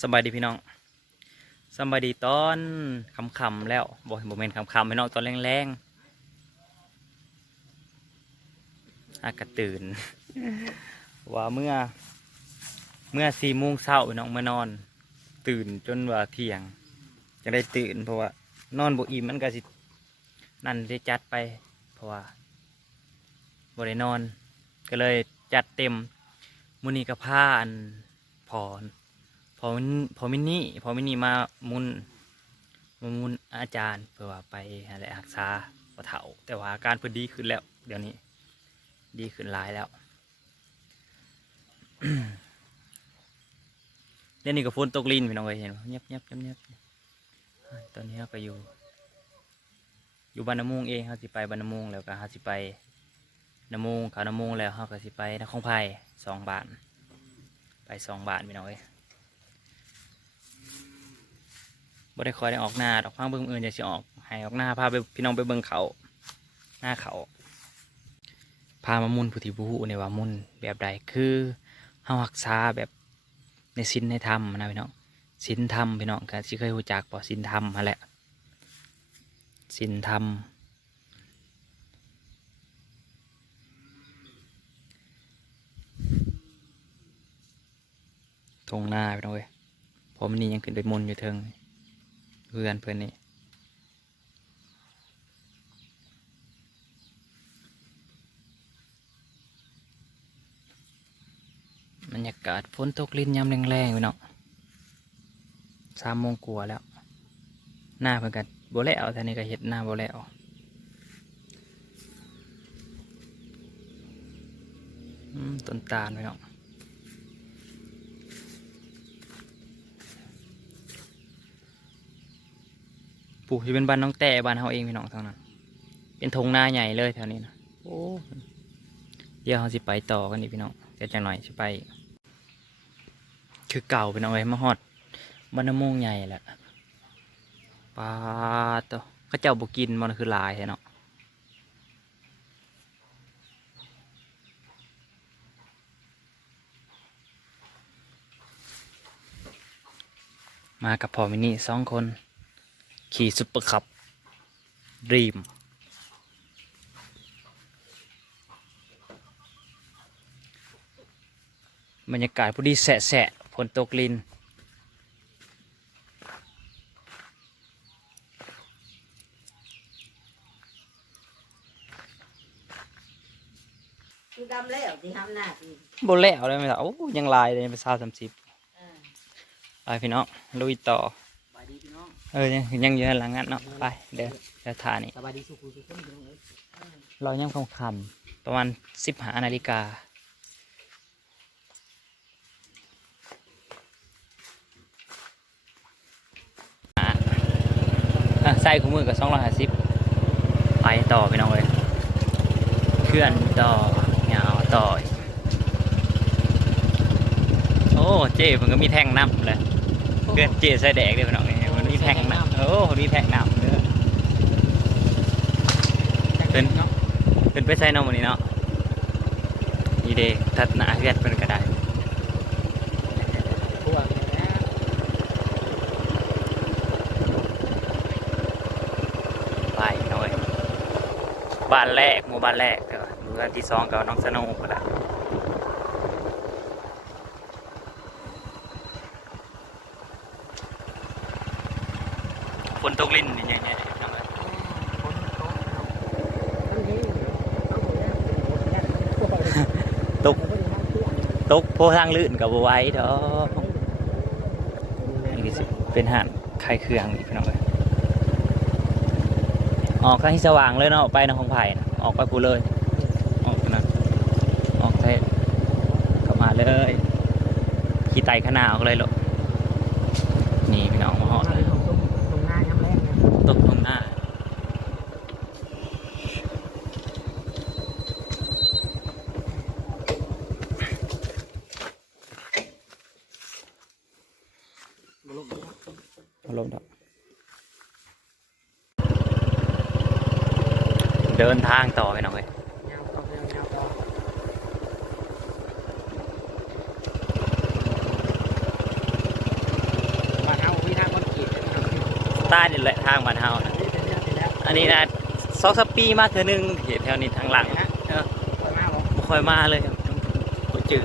สบายดีพี่น้องสบายดีตอนคำๆแล้วบอกโมเมนต์คำๆพี่น้องตอนแรงๆอากาตื่น ว่าเมื่อ เมื่อสี่โมงเช้าพี่น้องเมื่อนอน ตื่นจนว่าเที่ยงจะได้ตื่นเพราะว่านอนบ่อิ่มมันก็สินั่นได้จัดไป เพราะว่าบ่ได้นอน ก็เลยจัดเต็มมื้อนี้ก็พาอันพร พอมินพอมินนี่พอมินนี่มามุนมามุนอาจารย์เพื่อว่าไปอะไรรักษาปะเถาแต่ว่าอาการเพิ่นดีขึ้นแล้ว เดี๋ยวนี้ ดีขึ้นหลายแล้วเดี๋ยวนี้ก็ฝนตกลินพี่น้องเคยเห็นบ่เงียบเงียบเงียบเงียบตอนนี้เราก็อยู่ อยู่บ้านน้ำมุงเองเขาสิไปบ้านน้ำมุงแล้วก็เขาสิไปน้ำมุงเขาน้ำมุงแล้วเขาก็สิไปนครไผ่สองบาทไปสองบาทพี่น้องเอ้ย บ่ได้คอยได้ออกหน้าดอกพังเบิ่งอื่นจะสิออกให้ออกหน้าพาไปพี่น้องไปเบิ่งเขาหน้าเขาพามามุนผู้ที่บฮูในว่ามุนแบบใดคือเฮารักษาแบบในศีลในธรรมนะพี่น้องศีลธรรมพี่น้องก็สิเคยรู้จักบ่ศีลธรรมมาแหละศีลธรรมทงหน้าพี่น้องเว้ยเพอมันนี่ยังขึ้นไปมุนอยู่เทิง เพื่อนเพื่อนนี่บรรยากาศฝนตกลินยามแรงๆไปเนาะสามโมงกว่าแล้ว หน้าเพื่อนกันโบแล้วท่นี้ก็เห็ดหน้าโบแล้วอืมต้นตาลไปเนาะ ปลูกที่เป็นบ้านน้องแต่บ้านเฮาเองพี่น้องทางนั้น เป็นทงนาใหญ่เลยแถวนี้นะโอ้เดี๋ยวเราสิไปต่อกันอีกพี่น้องเดี๋ยวจังหน่อยสิไป คือเก่าเป็นเอาไว้มาฮอดบ้านน้ำมงใหญ่แหละปลาตัวเขาเจ้าบกินมันคือหลายแท้เนาะมากับพ่อมินี่สองคน ขี่ซุปเปอร์คับรีมบรรยากาศพอดีแสะแสะฝนตกลินคือดำแล้วที่ทำหน้าที่บนแล้วเลยไหมล่ะโอ้ยังลายเลยไปซาวสามสิบอ่าไปพี่น้องลุยต่อ เออยังยังอยู่ในหลังนั้นเนาะไปเดี๋ยวเดี๋ยวทานี่สบายดีสุขุสุขคนพี่น้องเอ้ยเรายังคำคำประมาณสิบหานาฬิกาใส่คู่มือกับสองร้อยห้าสิบไปต่อพี่น้องเลยเคลื่อนต่อยาวต่อโอ้เจ๊มันก็มีแท่งน้ำเลยเคลื่อนเจ๊ใส่แดกเลยพี่น้อง มันมีแท่งน้ำโอ้มันมีแท่งน้ำเด้อเป็นเนาะเป็นไปใส่เนาะวันนี้เนาะนี่เด้ทัดหนาเวียดเป็นก็ได้พวกนี้นะไปหน่อยบ้านแรกหมู่บ้านแรกก็หมู่บ้านที่สองก็น้องสนุกก็ได้ฝน ตกลิ้นนี่ยังไงทำไมคนโตมันดีเอาหมดแล้วเป็นหมดแล้วตกตกโพทางลื่นกับไหว้ดอกนี่ก็สิเป็นห่านคลายเครื่องนี่พี่น้องเลยออกให้สว่างเลยเนาะไปนะของไผ่นะออกไปกูเลยออกนะออกเทศกลับมาเลยขี่ไต่ขนาออกเลยลูกนี่พี่น้องมาหอด เอา เล ไป ย ส่งตรงตรงหน้าย้ำแรกนะ ตกตรงหน้าเอา ลงดอกเดินทางต่อไปหน่อยยาวต่อไปยาวต่อตล์นี่แหละทางบ้านเฮานะนี่เป็นเรื่องที่แล้วอันนี้นะสองสามปีมาเทื่อนึงเห็นแถวนี้ทางหลังนะเออคนมาบอกบ่ค่อยมาเลยครับบ่จืด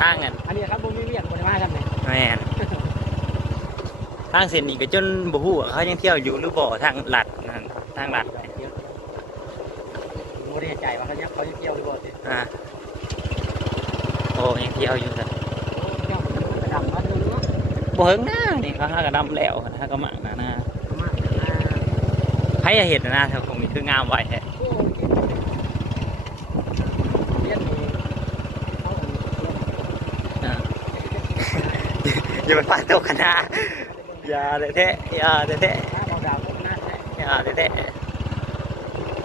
ทางอันอันนี้ครับบุญมีเวียนคนมาครับเนี่ยแม่น ทางเส้นนี้ก็จนบ่ฮู้ว่าเขายังเที่ยวอยู่หรือบ่ทางลัดนั่นทางลัดเยอะโมได้ใจว่าเขาเนี่ยเขาจะเกี่ยวหรือเปล่าเนี่ยอ่าโอ้ยังเที่ยวอยู่ซั่นเกี่ยวมันกระดำมาดูเนาะบ่เฮิงหน้านี่เขาหากระดำแล้วนะก็มักนะนะประมาณนั้นนะไผจะเห็นนะแถวตรงนี้คืองามไว้แท้โอ้ยเรียนนี่เขาเรียนอ่าอย่าไปฟาดตกกันนะ อย่าเลยแท้อย่าเลยแท้ถ้าเราดาวพวกนั้นแหละอย่าเลยแท้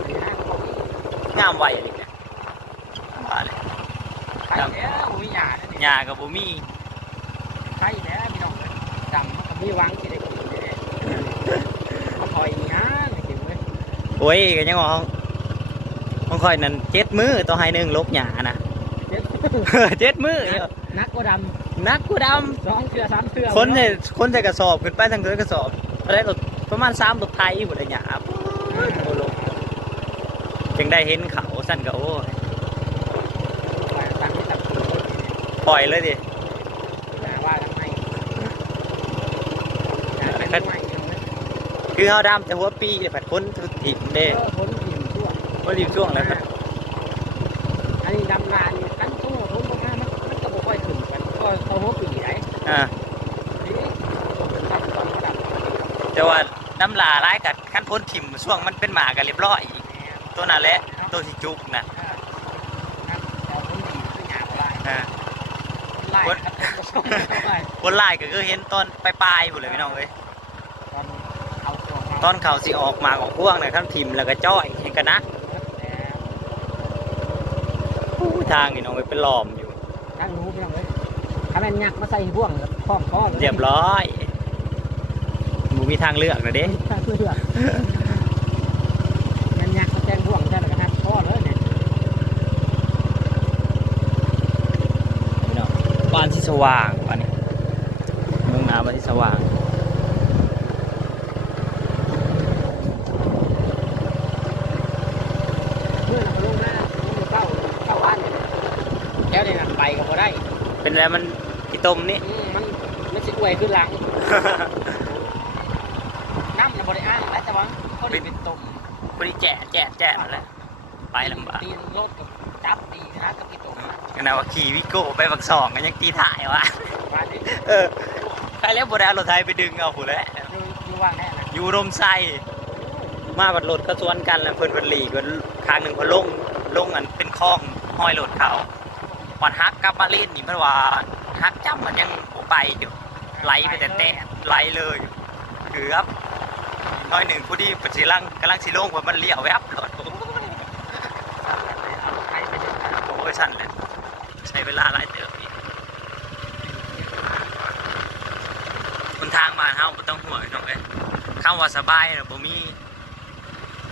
นี่นะเขามีงามไว้เลยเนี่ยว่าเลยใครแล้วมีหยาเนี่ยหญ้าก็บ่มีใครแล้วพี่น้องเลยดำมันก็มีหวังที่ได้กินเนี่ยเขาคอยหยาไม่กินเว้ยโอ้ยก็ยังว่าของของข่อยนั่นเจ็ดมือต่อให้หนึงลบหญ้านะเจ็ดเจ็ดมือเดียวนักก็ดนักกูดำสองเชือสามเชือำคนใส่คนใส่กระสอบขึ้นไปทางเดินกระสอบอะไรรถประมาณสามรถไทยหมดเลยหญ้าโอ้ยโอ้โหจึงได้เห็นเขาสั้นก็โอ้ยต่างที่ต่างคนเนี่ยปล่อยเลยดิแต่ว่าทำไมแต่เป็นทำไมเนี่ยคือเฮาดำแต่หัวปีเนี่ยผัดคนทุกถิ่นเด้เออพ้นหินชั่วก็รีบช่วงแล้วครับ อันนี้ดำนานนี่กันตู้ทุ่มลงมามันมันก็บ่ค่อยขึ้นกันก็เขาหัวปีไหน อ่านี่เป็นขั้นตอนระดับแต่ว่าน้ำลาร้ายกับขั้นพ้นถิ่มช่วงมันเป็นหมากันเรียบร้อยอีกตัวนั่นแหละตัวที่จุกนะแต่พ้นหินคือหยาบไล่อ่าไล่ครับก็ส่งเข้าไปคนไล่ก็คือเห็นตอนปลายๆอยู่เลยพี่น้องเอ้ยตอนเอาตัวมาตอนเขาสิออกมาของพวกเนี่ยขั้นถิ่มแล้วก็จ้อยเห็นกันนะแล้วอู้ทางนี่น้องเอ้ยเป็นหลอมอยู่ ตั้งรู้พี่น้องเลย ถ้าแม่นยักษ์มาใส่บ่วงแล้วคล้องคอลเรียบร้อยหมูมีทางเลือกนะเด้ถ้าเพื่อแม่นยักษ์มาแจ้งบ่วงใช่ไหมครับคอเลยเนี่ยพี่น้องบ้านที่สว่างบ้านนี้เมืองนาบ้านที่สว่างเมื่อเราลงหน้าลงเข้าเข้าบ้านเนี่ยแล้วเนี่ยไปก็พอได้ เป็นอะไรมันกี่ ต้มนี่อืมมันไม่สิอวยขึ้นหลัง น้ำมันบริอ้างแล้วแต่ว่าเขาได้เป็นตุ่มคนที่แจะแจะแจะนั่นแหละไปลำบากตีนรถกับจับตีนะกับพี่ตุ่มขนาดว่าขี่วิโก้ไปบักสองก็ยังตีถ่ายวะว่าดิเออใครแล้วบไดเอารถไทยไปดึงเอาผู้แล้วดูดูว่างแน่นะอยู่รมไซมาบัดรถก็สวนกันแล้วเพิ่นเพิ่นหลีกเพิ่นทางหนึ่งเพิ่นลงลงอันเป็นคลองห้อยรถเขาวันฮักกลับมาเล่นนี่เพิ่นว่า ฮักจำมันยังบ่ไปอยู่ไหลไปแต่แต่ไหลเลยเกือบน้อยหนึ่งผู้ที่ปัจจิลังกำลังสิลงว่ามันเลี้ยวแวบรถใครไปเดินทางโอ้ยสั่นเลยใช้เวลาหลายเติบอีกคนทางบ้านเฮาบ่ต้องห่วงน้องเอ้ยคำว่าสบายน่ะบ่มี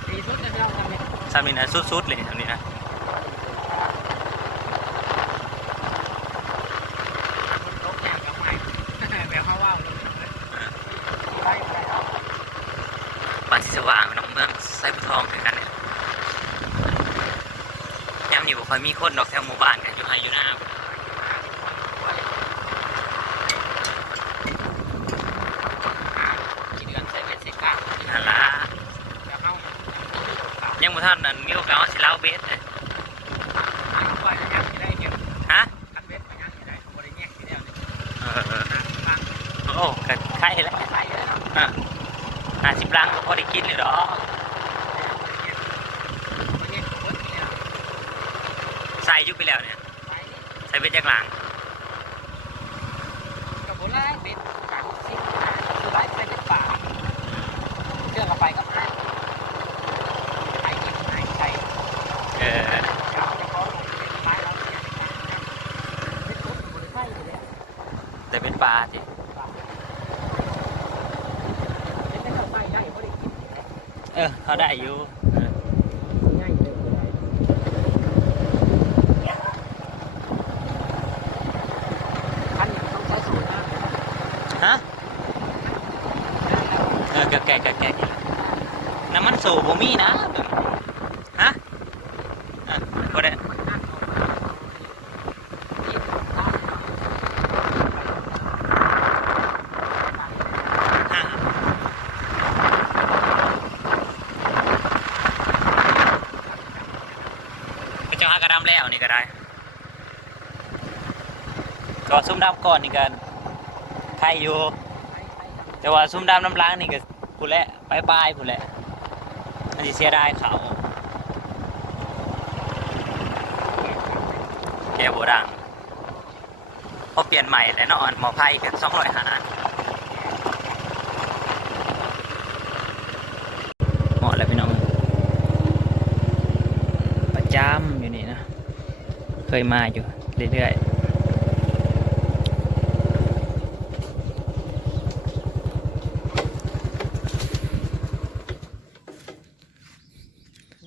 ดีสุดนะที่เราทำเนี่ยสามีนะสุดๆเลยทำนี้นะ มันตกแข่งกับใหม่แบบเขาว่าวเลยไปไปเอา บ้านที่สว่างน้องเมืองไซบุทองคือกันเนี่ยยามนี้บ่ ค่อยมีคนดอกแถวหมู่บ้านกันอยู่ไฮอยู่หน้ากี่เดือนใส่เบ็ดใส่กานั่นละแบบเอายังบ่ทันนั่นมีโอกาสว่าสิเล่าเบ็ดเลยปล่อยยังไม่ได้เนี่ยฮะคันเว็บไปยังไม่ได้เขาบริแยกที่เดียเนี่ยโอ้ไข่แล้วใช่เละอะห้าสิบลังก็พอได้กินเลยเหรอ บริแยกเบิร์ดเนี่ย ใส่อ ยุบไปแล้วเนี่ยไปใส่เป็นจากหลังกับโบราณเบ็ดการซิ่งคือไล่ไปเป็นป่าเชื่อเราไปก็ไปไปกินไหนใส่เออเราจะฟ้องเป็นไม้เราเนี่ยไม่ตุ๊ดบริไฟเลยเนี่ยแต่เป็นปลาสิเป็นแต่ไฟได้บริกินเออเขาได้อยู่เออง่ายเลยอันนี้ต้องใช้สูตรนะ ฮะเออ แกแกกน้ำมันโซบ่มีนะฮะอะบ่ได้อะไปเจ้าหากระดำแล้วนี่ก็ได้ก็ซุ่มดำก่อนนี่กันใครอยู่แต่ว่าซุ่มดำน้ำล้างนี่ก็ พูดแหละบายบายพูดแหละอันนี้เสียดายเขาแกโบดังพอเปลี่ยนใหม่แล้วเนาะหมอไพ่กันสองร้อยหาเหมาะแล้วพี่น้อง ประจำอยู่นี่นะ เคยมาอยู่เรื่อยๆ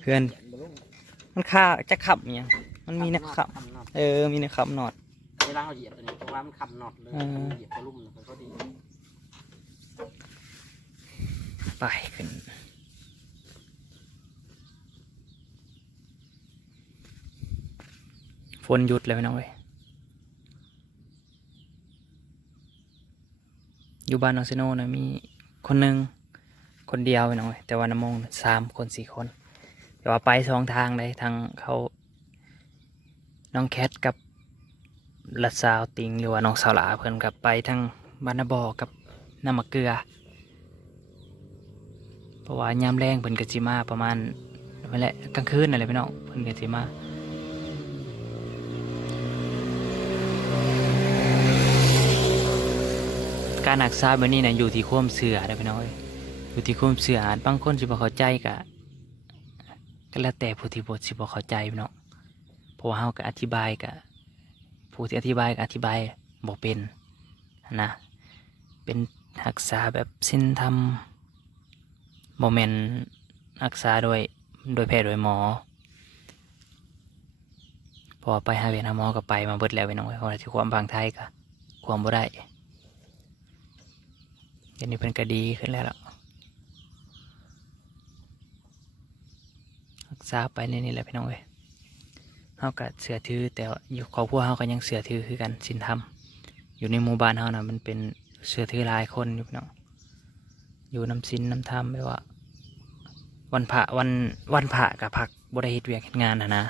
เพื่อนมันค่าจะขับอิหยังมันมีนักขับคำนอดเออ มีนักขับหนอดเวลาเราเหยียบตัวนี้เพราะว่ามันคำนอดเลยอืมเหยียบตัวลุ่มเลยเขาดีไปขึ้นฝนหยุดเลยพี่น้องเว้ยอยู่บ้านน้องซิโน่นะมีคนหนึ่งคนเดียวพี่น้องเว้ยแต่ว่าน้ำมงน่ะสามคนสี่คน แต่ว่าไปสองทางเลยทางเขาน้องแคทกับลัดสาวติงหรือว่าน้องสาวหลาเพิ่นกับไปทางบานาบอกับน้ำมะเกลือ เพราะว่ายามแรงเพิ่นก็สิมาประมาณนั่นแหละกลางคืนนั่นแหละพี่น้องเพิ่นก็สิมาการรักษาแบบนี้นะอยู่ที่ความเสื่อเด้อพี่น้องเอ้ยอยู่ที่ความเสื่อบางคนสิบ่เข้าใจก็ ก็แล้วแต่ผู้ที่บ่สิบ่เข้าใจพี่น้องเพราะว่าเฮาก็อธิบายก็ผู้ที่อธิบายก็อธิบายบ่เป็นนะ เป็นรักษาแบบสิ้นธรรมโมเมนรักษาโดยโดยแพทย์โดยหมอ พอไปหาเวรหาหมอก็ไปมาเบิดแล้วไปน้องเพราะว่าที่ความบางไทยก็ความบ่ได้เดี๋ยวนี้เป็นก็ดีขึ้นแล้ว ล่ะรักษาไปในนี่แหละพี่น้องเว้ยเฮาก็เสือถือแต่อยู่ครอบครัวเฮาก็ยังเสือถือคือกันสินธรรมอยู่ในหมู่บ้านเฮานะมันเป็นเสือถือหลายคนอยู่พี่น้องอยู่น้ำสินน้ำธรรมไม่ว่า วันพระวันวันพระกับพักบริเหตุเวียกงานนะนะ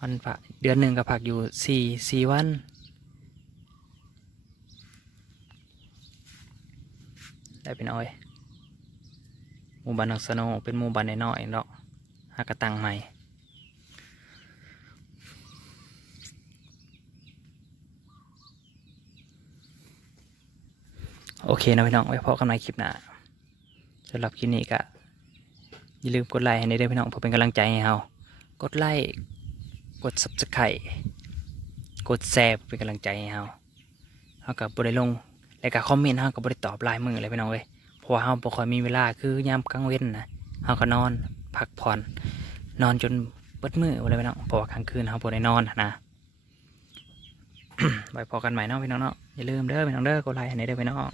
วันพระเดือนหนึ่งกับพักอยู่สี่สี่วันได้เป็นอ้อยหมู่บ้านนองสโนเป็นหมู่บ้านน้อยๆเนาะ หากระตังใหม่ โอเคนะพี่น้อง ไว้พบกันในคลิปหน้าสำหรับคลิปนี้ก็อย่าลืมกดไลค์ให้ในเด้พี่น้องเพื่อเป็นกำลังใจให้เรากดไลค์กด subscribe กดแชร์เป็นกำลังใจให้เราเรากับบริลงแล้วก็คอมเมนต์เรากับบริตอบไลน์มือเลยพี่น้องเว้ยเพราะว่าเราบ่ค่อยมีเวลาคือยามกลางเว้นนะเราก็นอน พักผ่อนนอนจนเบิดมืออะไรไปเน้องเพราะว่ากลางคืนเขาปวดในอนนะไว้พอกันใหม่เนาะพี่น้องเนาะอย่าลืมเด้อพี่น้องเด้อกดไลค์ให้ในเด้อพี่น้อง